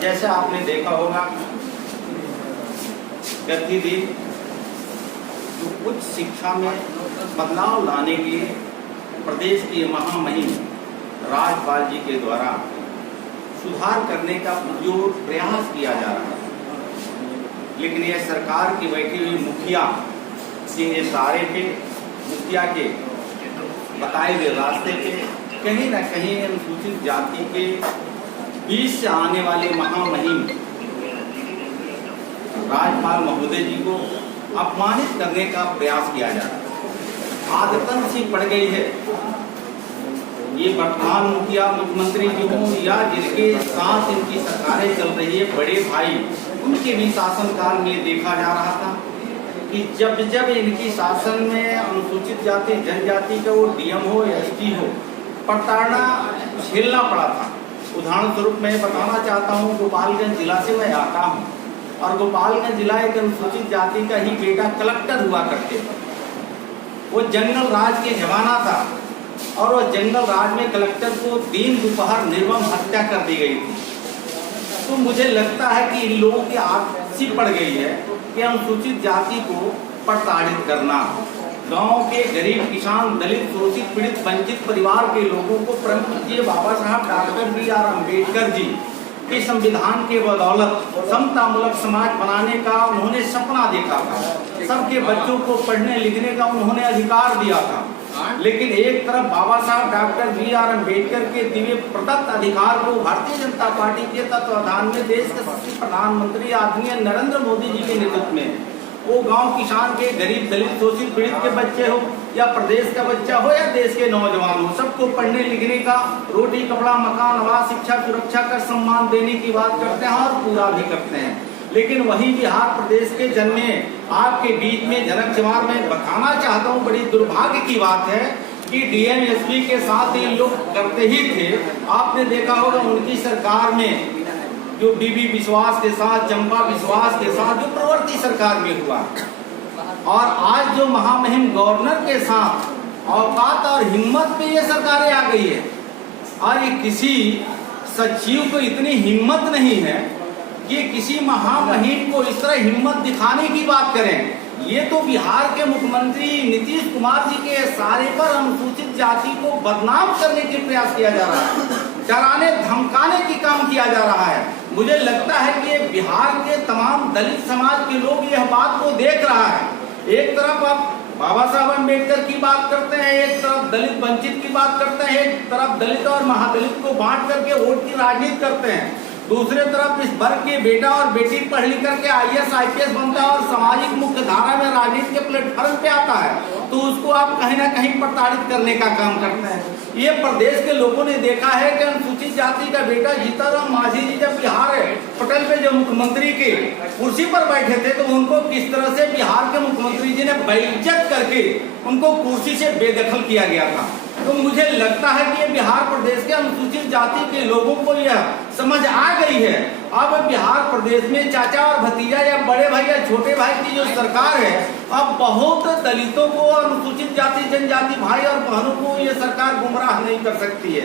जैसा आपने देखा होगा प्रतिदिन जो उच्च शिक्षा में बदलाव लाने के लिए प्रदेश के महामहिम राज्यपाल जी के द्वारा सुधार करने का पुरजोर प्रयास किया जा रहा है, लेकिन यह सरकार की बैठी हुई मुखिया के इशारे पे, मुखिया के बताए हुए रास्ते पे कहीं न कहीं अनुसूचित जाति के बीच से आने वाले महामहिम राज्यपाल महोदय जी को अपमानित करने का प्रयास किया जा रहा है। आदतन सी पड़ गई है ये वर्तमान मुखिया मुख्यमंत्री जो हों या जिनके साथ इनकी सरकारें चल रही है बड़े भाई, उनके भी शासनकाल में देखा जा रहा था कि जब जब इनकी शासन में अनुसूचित जाति जनजाति का वो डीएम हो या एसटी हो प्रताड़ना झेलना पड़ा था। उदाहरण स्वरूप मैं बताना चाहता हूँ, गोपालगंज जिला से मैं आता हूँ और गोपालगंज जिला एक अनुसूचित जाति का ही बेटा कलेक्टर हुआ करते थे। वो जंगल राज के जमाना था और वो जंगल राज में कलेक्टर को दिन दोपहर निर्मम हत्या कर दी गई थी। तो मुझे लगता है कि इन लोगों की आदत सी पड़ गई है कि अनुसूचित जाति को प्रताड़ित करना। गांव के गरीब किसान, दलित, शोषित, पीड़ित, वंचित परिवार के लोगों को परम पूज्य बाबा साहब डॉक्टर बी.आर. अम्बेडकर जी के संविधान के बदौलत समतामूलक समाज बनाने का उन्होंने सपना देखा था। सबके बच्चों को पढ़ने लिखने का उन्होंने अधिकार दिया था, लेकिन एक तरफ बाबा साहब डॉक्टर बी.आर. अम्बेडकर के दिव्य प्रदत्त अधिकार को भारतीय जनता पार्टी के तत्वाधान में देश के प्रधानमंत्री आदरणीय नरेंद्र मोदी जी के नेतृत्व में वो गांव किसान के, गरीब, दलित, शोषित, पीड़ित के बच्चे हो या प्रदेश का बच्चा हो या देश के नौजवान हो, सबको पढ़ने लिखने का, रोटी, कपड़ा, मकान, आवास, शिक्षा, सुरक्षा का सम्मान देने की बात करते हैं और पूरा भी करते हैं। लेकिन वही बिहार प्रदेश के जन्मे आपके बीच में जनक जवार में बताना चाहता हूँ, बड़ी दुर्भाग्य की बात है कि डीएम एसपी के साथ ये लोग करते ही थे। आपने देखा होगा उनकी सरकार में जो बीबी विश्वास के साथ, चंपा विश्वास के साथ जो प्रवर्ती सरकार में हुआ, और आज जो महामहिम गवर्नर के साथ औकात और हिम्मत पे ये सरकारें आ गई है। और ये किसी सचिव को इतनी हिम्मत नहीं है कि किसी महामहिम को इस तरह हिम्मत दिखाने की बात करें। ये तो बिहार के मुख्यमंत्री नीतीश कुमार जी के इशारे पर अनुसूचित जाति को बदनाम करने के प्रयास किया जा रहा है, डराने धमकाने की काम किया जा रहा है। मुझे लगता है कि ये बिहार के तमाम दलित समाज के लोग यह बात को देख रहा है। एक तरफ आप बाबा साहब अम्बेडकर की बात करते हैं, एक तरफ दलित वंचित की बात करते हैं, एक तरफ दलित और महादलित को बांट करके वोट की राजनीति करते हैं, दूसरे तरफ इस वर्ग के बेटा और बेटी पढ़ लिख करके आईएएस आईपीएस बनता है और सामाजिक मुख्य धारा में राजनीति के प्लेटफॉर्म पे आता है, तो उसको आप कहीं ना कहीं प्रताड़ित करने का काम करते हैं। ये प्रदेश के लोगों ने देखा है कि अनुसूचित जाति का बेटा जीतनराम मांझी जी जब बिहार पटल पे जो मुख्यमंत्री के कुर्सी पर बैठे थे तो उनको किस तरह से बिहार के मुख्यमंत्री जी ने बेइज्जत करके उनको कुर्सी से बेदखल किया गया था। तो मुझे लगता है कि ये बिहार प्रदेश के अनुसूचित जाति के लोगों को यह समझ आ गई है। अब बिहार प्रदेश में चाचा और भतीजा या बड़े भाई या छोटे भाई की जो सरकार है, अब बहुत दलितों को, अनुसूचित जाति जनजाति भाई और बहनों को ये सरकार गुमराह नहीं कर सकती है।